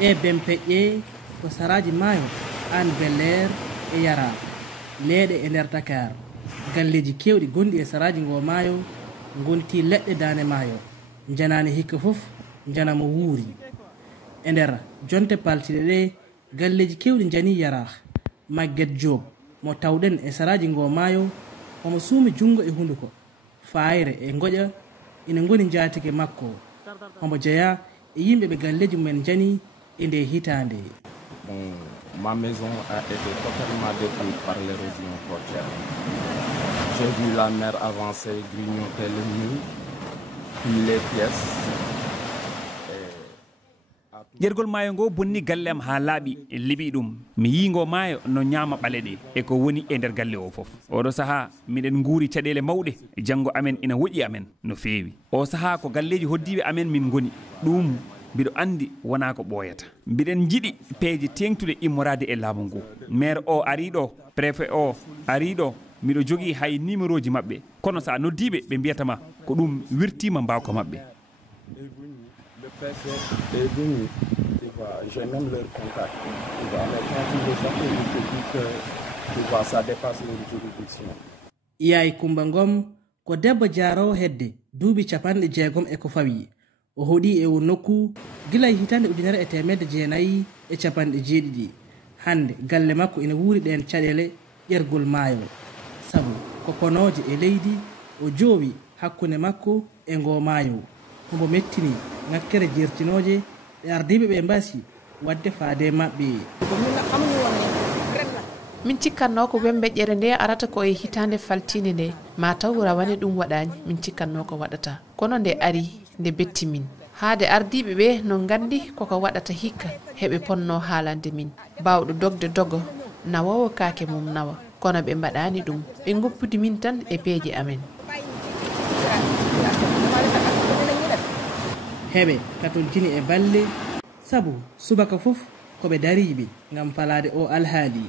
e Bempeƴƴe ko saraji maayo Hann Bel-Air e Yara leeɗe e nder Dakar. Galleji kewɗi gonɗi e saraji ngo maayo gonti leɗɗe dane maayo janani hikka fof jana mo wuuri. E nder jonte paltiɗe ɗe galleji kewɗi jani Yara. Maguette Diop mo tawɗen e saraji ngo maayo omo suumi jungo e hunduko fayre e goƴa ina goni jatike makko omo jeeya e yimɓe ɓe galleji mumen jani e nde hitande. Ma maison a été totalement détruite par l'érosion côtière. J'ai vu la mer avancer, grignoter le mur, puis les pièces. Yergol maayo ngo bonni galle am ha laaɓi e liɓi ɗum mi yiingo maayo no ñaama ɓale ɗe e ko woni e nder galle o fof. Oɗo sahaa miɗen guuri caɗele mawɗe janngo amen ina woƴi amen no feewi. O sahaa ko galleji hoddiɓe amen min goni ɗum mbiɗo andi wona ko ɓooyata. Mbiɗen jiɗi peeje tengtude immorade e laamu ngu. Maire o ari ɗo, préfet o ari ɗo, mbiɗo jogii hay numéro ji maɓɓe kono sa noddiɓe ɓe mbiyatama ko ɗum wirtima mbawko maɓɓe. Le préfet est venu, j'ai même leur contact. Mais quand tu veux sortir, il te dit que ça dépasse leur juridiction. Yaay Coumba Ngom ko debbo jaarowo hedde duuɓi 60 e ko fawi. O hoɗi e o nokku gila hitande 1970. Hande galle makko ina wuuri ɗen caɗele ƴergol maayo. Sabu ko konoje e leydi o joowi hakkunde makko e ngo maayo. Hombo mettini ngakkere jertinoje ɓe ardiɓe ɓe mbasi wadde faade maɓɓe. Min cikkanno ko Wembeƴƴere nde arata ko e hitande faltinde nde ma taw rawane ɗum waɗani min cikkanno ko waɗata kono nde ari nde betti min haade ardiɓe ɓe no gandi koko waɗata hikka heɓe ponno haalande min bawɗo dogde dogo nawowo kaake mum nawa kono ɓe mbaɗani ɗum ɓe goppudi min tan e peeje amen. Heɓe katontini e balle sabu subaka fof koɓe dariɓe ngam falade o alhaali.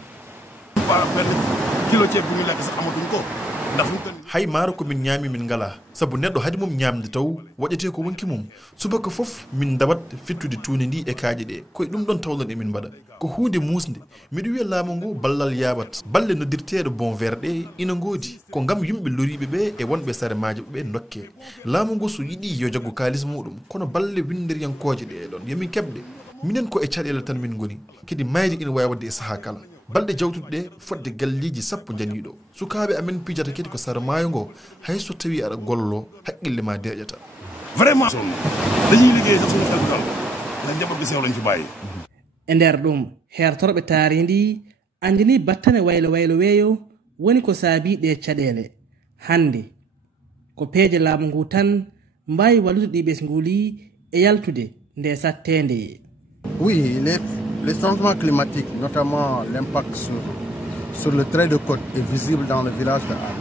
hay maaro ko min ñaami min ngala sabu neɗɗo haade mum ñamde taw waɗete ko wonki mum subaka fof min dawat fittude tuundi ndi e kaaje ɗe koye ɗum ɗon tawlon emin mbaɗa ko hunde musde miɗo wiya laamu ngu ballal yabat balle noddirteɗo bon vert ɗe ina ngoodi ko ngam yimɓe loriɓe ɓe e wonɓe sare maaje ɓe dokke laamu ngu so yiɗi yo jaggu kalis muɗum kono balle windiriyankoje ɗe ɗon yomin keɓɗe minen ko e caɗele tan min goni kadi mayde ina wawi wadde e saaha kala balɗe jawtuɗe ɗe fodde galliji 10 janiɗo sukaɓe amen pijata kadi ko sara maayo ngo hay so tawi aɗa gollo haqqille ma deƴata vraiment dañuy liggéey sax suñu xel dal na njaboot gi sew lañ fi bàyyi. E nder ɗum hertorɓe taari ndi andini battane waylo weeyo woni ko saabi ɗe caɗele hande ko peeje laamu ngu tan mbawi wallude ɗi ɓesnguli e yaltude nde sattende. Oui, les changements climatiques, notamment l'impact sur le trait de côte est visible dans le village de Hann,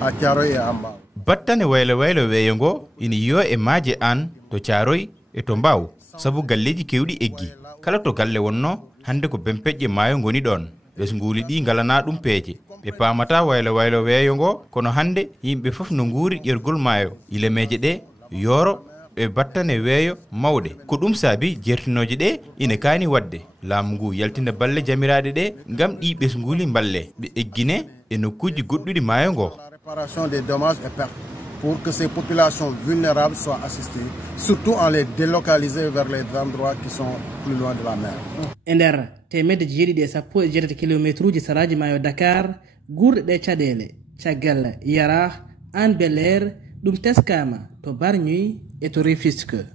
à Thiaroye et à Mbao. Battane waylo weeyo ngo ina yiyo e maaje Hann to Thiaroye e to Mbao sabu galleji kewɗi eggi kala to galle wonno hande ko Bempeƴƴe maayo ngoni ɗon ɓesnguli ɗi ngalana ɗum peeje ɓe paamata waylo weeyo ngo kono hande yimɓe fof no nguuri ƴergol maayo ilemeje ɗe yooro e battane weeyo mawɗe ko ɗum saabi jertinoje ɗe ina kaani wadde laamu ngu yaltina balle jamiraɗe ɗe ngam ɗi ɓesnguli balle ɓe eggine e nokkuji goɗɗuɗi maayo ngo. La réparation des dommages et pertes pour que ces populations vulnérables soient assistées, surtout en les délocalisant vers les endroits qui sont plus loin de la mer. E nder 718 kilométre saraji maayo Dakar gurɗe ɗe caɗele caggal Yara Hann Bel-Air ɗum teskama to Bargny e to Rufisque.